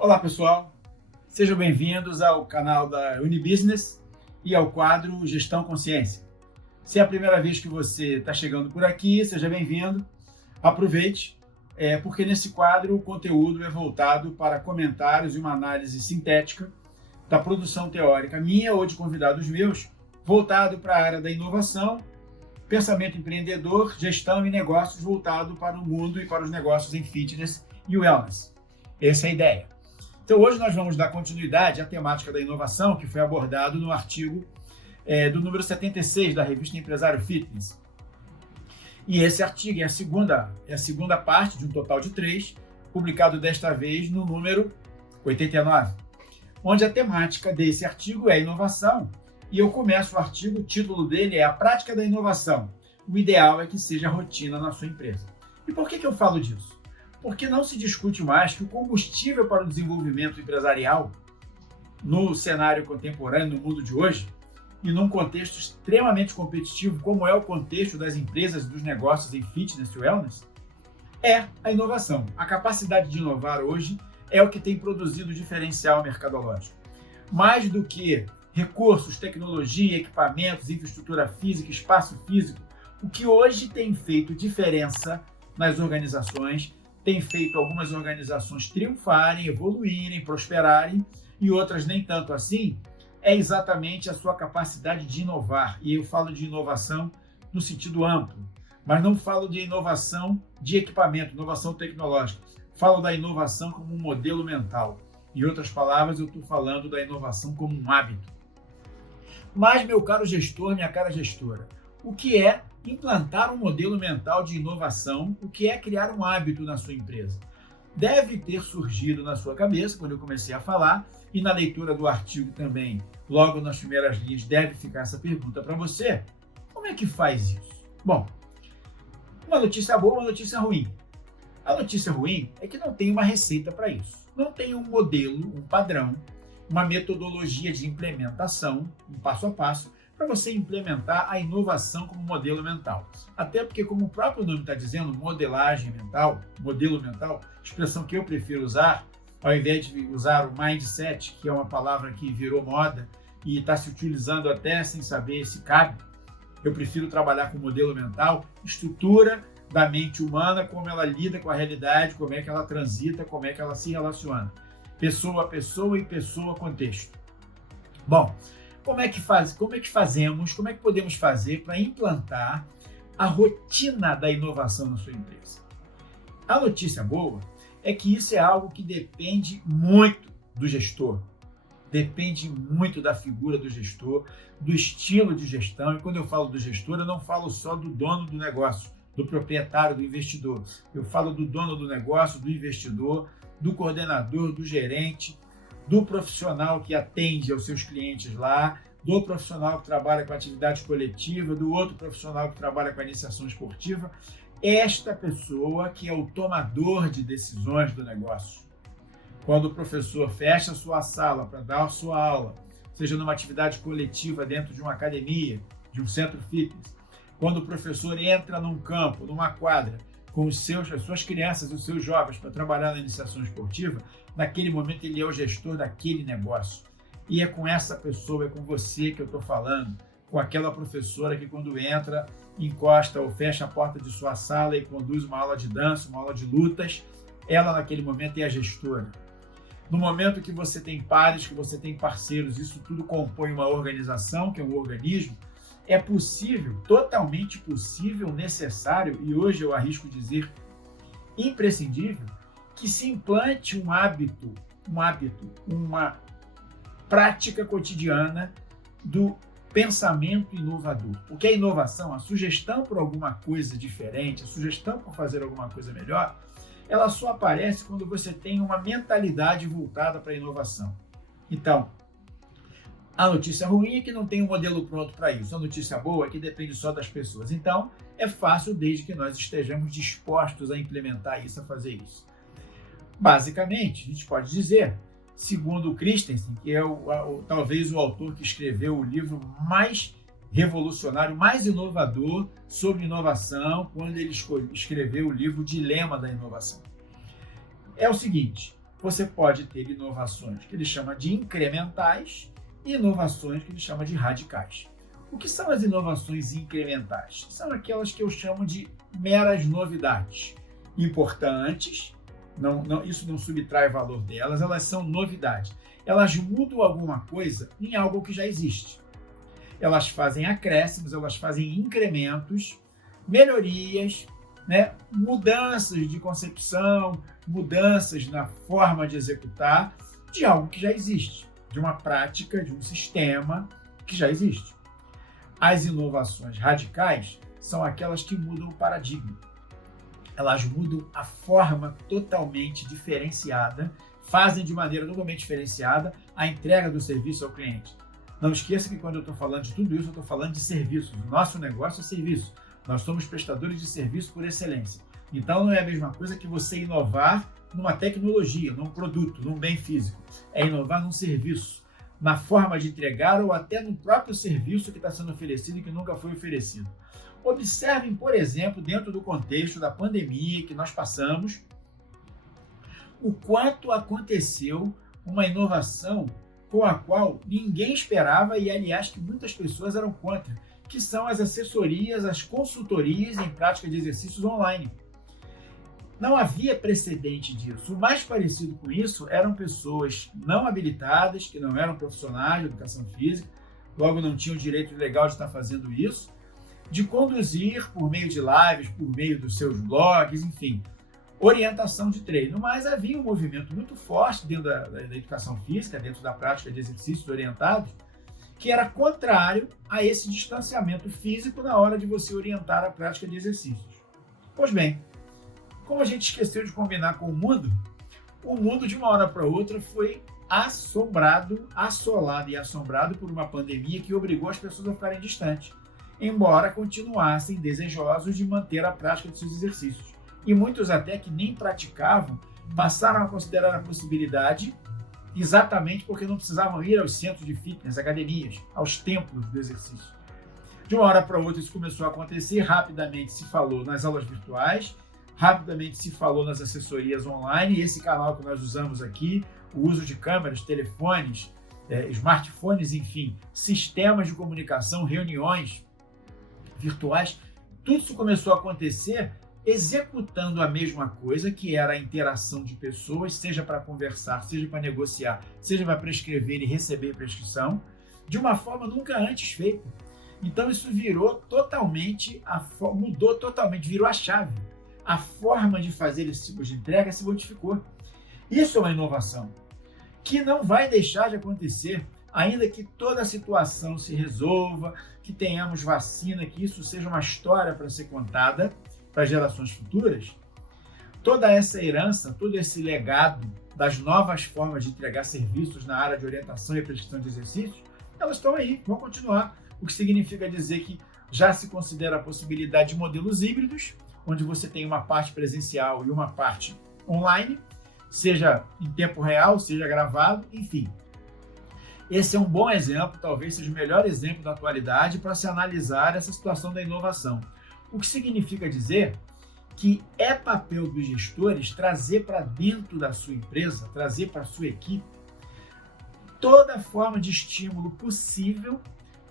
Olá pessoal, sejam bem-vindos ao canal da Unibusiness e ao quadro Gestão Consciência. Se é a primeira vez que você está chegando por aqui, seja bem-vindo, aproveite, porque nesse quadro o conteúdo é voltado para comentários e uma análise sintética da produção teórica minha ou de convidados meus, voltado para a área da inovação, pensamento empreendedor, gestão e negócios voltado para o mundo e para os negócios em fitness e wellness. Essa é a ideia. Então, hoje nós vamos dar continuidade à temática da inovação que foi abordado no artigo do número 76 da revista Empresário Fitness. E esse artigo é a segunda parte de um total de 3, publicado desta vez no número 89, onde a temática desse artigo é inovação. E eu começo o artigo, o título dele é A Prática da Inovação. O ideal é que seja rotina na sua empresa. E por que eu falo disso? Porque não se discute mais que o combustível para o desenvolvimento empresarial no cenário contemporâneo, no mundo de hoje, e num contexto extremamente competitivo, como é o contexto das empresas e dos negócios em fitness e wellness, é a inovação. A capacidade de inovar hoje é o que tem produzido diferencial mercadológico. Mais do que recursos, tecnologia, equipamentos, infraestrutura física, espaço físico, o que hoje tem feito diferença nas organizações, tem feito algumas organizações triunfarem, evoluírem, prosperarem, e outras nem tanto assim, é exatamente a sua capacidade de inovar. E eu falo de inovação no sentido amplo, mas não falo de inovação de equipamento, inovação tecnológica. Falo da inovação como um modelo mental. Em outras palavras, eu estou falando da inovação como um hábito. Mas, meu caro gestor, minha cara gestora, o que é implantar um modelo mental de inovação? O que é criar um hábito na sua empresa? Deve ter surgido na sua cabeça quando eu comecei a falar, e na leitura do artigo também, logo nas primeiras linhas, deve ficar essa pergunta para você. Como é que faz isso? Bom, uma notícia boa, uma notícia ruim. A notícia ruim é que não tem uma receita para isso. Não tem um modelo, um padrão, uma metodologia de implementação, um passo a passo, para você implementar a inovação como modelo mental. Até porque, como o próprio nome está dizendo, modelagem mental, modelo mental, expressão que eu prefiro usar, ao invés de usar o mindset, que é uma palavra que virou moda e está se utilizando até sem saber se cabe, eu prefiro trabalhar com modelo mental, estrutura da mente humana, como ela lida com a realidade, como é que ela transita, como é que ela se relaciona. Pessoa a pessoa e pessoa a contexto. Bom, como é que fazemos, como é que podemos fazer para implantar a rotina da inovação na sua empresa? A notícia boa é que isso é algo que depende muito do gestor, depende muito da figura do gestor, do estilo de gestão. E quando eu falo do gestor, eu não falo só do dono do negócio, do proprietário, do investidor. Eu falo do dono do negócio, do investidor, do coordenador, do gerente, do profissional que atende aos seus clientes lá, do profissional que trabalha com atividade coletiva, do outro profissional que trabalha com a iniciação esportiva. Esta pessoa que é o tomador de decisões do negócio. Quando o professor fecha a sua sala para dar a sua aula, seja numa atividade coletiva dentro de uma academia, de um centro fitness, quando o professor entra num campo, numa quadra, com as suas crianças, os seus jovens para trabalhar na iniciação esportiva, naquele momento ele é o gestor daquele negócio. E é com essa pessoa, é com você que eu estou falando, com aquela professora que quando entra, encosta ou fecha a porta de sua sala e conduz uma aula de dança, uma aula de lutas, ela naquele momento é a gestora. No momento que você tem pares, que você tem parceiros, isso tudo compõe uma organização, que é um organismo, é possível, totalmente possível, necessário, e hoje eu arrisco dizer imprescindível, que se implante um hábito, uma prática cotidiana do pensamento inovador. O que é inovação? A sugestão por alguma coisa diferente, a sugestão por fazer alguma coisa melhor, ela só aparece quando você tem uma mentalidade voltada para a inovação. Então, a notícia ruim é que não tem um modelo pronto para isso. A notícia boa é que depende só das pessoas. Então, é fácil desde que nós estejamos dispostos a implementar isso, a fazer isso. Basicamente, a gente pode dizer, segundo o Christensen, que é talvez o autor que escreveu o livro mais revolucionário, mais inovador sobre inovação, quando ele escreveu o livro Dilema da Inovação. É o seguinte, você pode ter inovações que ele chama de incrementais e inovações que ele chama de radicais. O que são as inovações incrementais? São aquelas que eu chamo de meras novidades. Importantes, isso não subtrai valor delas, elas são novidades. Elas mudam alguma coisa em algo que já existe. Elas fazem acréscimos, elas fazem incrementos, melhorias, né? Mudanças de concepção, mudanças na forma de executar de algo que já existe, de uma prática, de um sistema que já existe. As inovações radicais são aquelas que mudam o paradigma. Elas mudam a forma totalmente diferenciada, fazem de maneira totalmente diferenciada a entrega do serviço ao cliente. Não esqueça que quando eu estou falando de tudo isso, eu estou falando de serviços. O nosso negócio é serviço. Nós somos prestadores de serviço por excelência. Então não é a mesma coisa que você inovar numa tecnologia, num produto, num bem físico. É inovar num serviço, na forma de entregar ou até no próprio serviço que está sendo oferecido e que nunca foi oferecido. Observem, por exemplo, dentro do contexto da pandemia que nós passamos, o quanto aconteceu uma inovação com a qual ninguém esperava e, aliás, que muitas pessoas eram contra, que são as assessorias, as consultorias em prática de exercícios online. Não havia precedente disso. O mais parecido com isso eram pessoas não habilitadas, que não eram profissionais de educação física, logo não tinham o direito legal de estar fazendo isso, de conduzir por meio de lives, por meio dos seus blogs, enfim, orientação de treino. Mas havia um movimento muito forte dentro da educação física, dentro da prática de exercícios orientados, que era contrário a esse distanciamento físico na hora de você orientar a prática de exercícios. Pois bem, como a gente esqueceu de combinar com o mundo de uma hora para outra foi assolado e assombrado por uma pandemia que obrigou as pessoas a ficarem distantes, embora continuassem desejosos de manter a prática de seus exercícios. E muitos até que nem praticavam passaram a considerar a possibilidade exatamente porque não precisavam ir aos centros de fitness, academias, aos templos do exercício. De uma hora para outra isso começou a acontecer, rapidamente se falou nas aulas virtuais, rapidamente se falou nas assessorias online, e esse canal que nós usamos aqui, o uso de câmeras, telefones, smartphones, enfim, sistemas de comunicação, reuniões virtuais, tudo isso começou a acontecer executando a mesma coisa, que era a interação de pessoas, seja para conversar, seja para negociar, seja para prescrever e receber prescrição, de uma forma nunca antes feita. Então isso virou totalmente, mudou totalmente, virou a chave. A forma de fazer esse tipo de entrega se modificou. Isso é uma inovação que não vai deixar de acontecer, ainda que toda a situação se resolva, que tenhamos vacina, que isso seja uma história para ser contada para gerações futuras. Toda essa herança, todo esse legado das novas formas de entregar serviços na área de orientação e prescrição de exercícios, elas estão aí, vão continuar. O que significa dizer que já se considera a possibilidade de modelos híbridos, onde você tem uma parte presencial e uma parte online, seja em tempo real, seja gravado, enfim. Esse é um bom exemplo, talvez seja o melhor exemplo da atualidade para se analisar essa situação da inovação. O que significa dizer que é papel dos gestores trazer para dentro da sua empresa, trazer para a sua equipe, toda forma de estímulo possível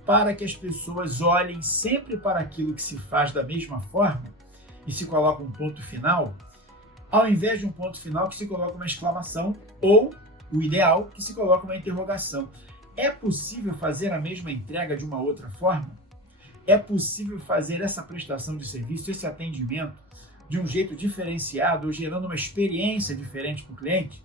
para que as pessoas olhem sempre para aquilo que se faz da mesma forma e se coloca um ponto final, ao invés de um ponto final que se coloca uma exclamação ou, o ideal, que se coloca uma interrogação. É possível fazer a mesma entrega de uma outra forma? É possível fazer essa prestação de serviço, esse atendimento, de um jeito diferenciado ou gerando uma experiência diferente para o cliente?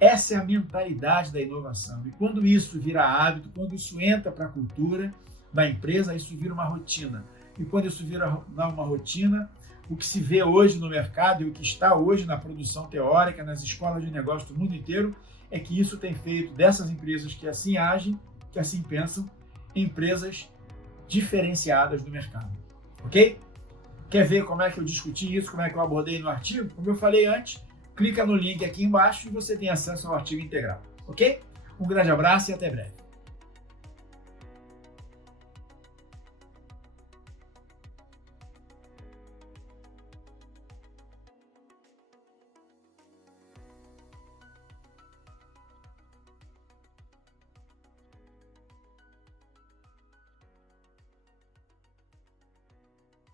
Essa é a mentalidade da inovação. E quando isso vira hábito, quando isso entra para a cultura da empresa, isso vira uma rotina. E quando isso vira uma rotina, o que se vê hoje no mercado e o que está hoje na produção teórica, nas escolas de negócio do mundo inteiro, é que isso tem feito dessas empresas que assim agem, que assim pensam, empresas diferenciadas do mercado. Ok? Quer ver como é que eu discuti isso, como é que eu abordei no artigo? Como eu falei antes, clica no link aqui embaixo e você tem acesso ao artigo integral. Ok? Um grande abraço e até breve.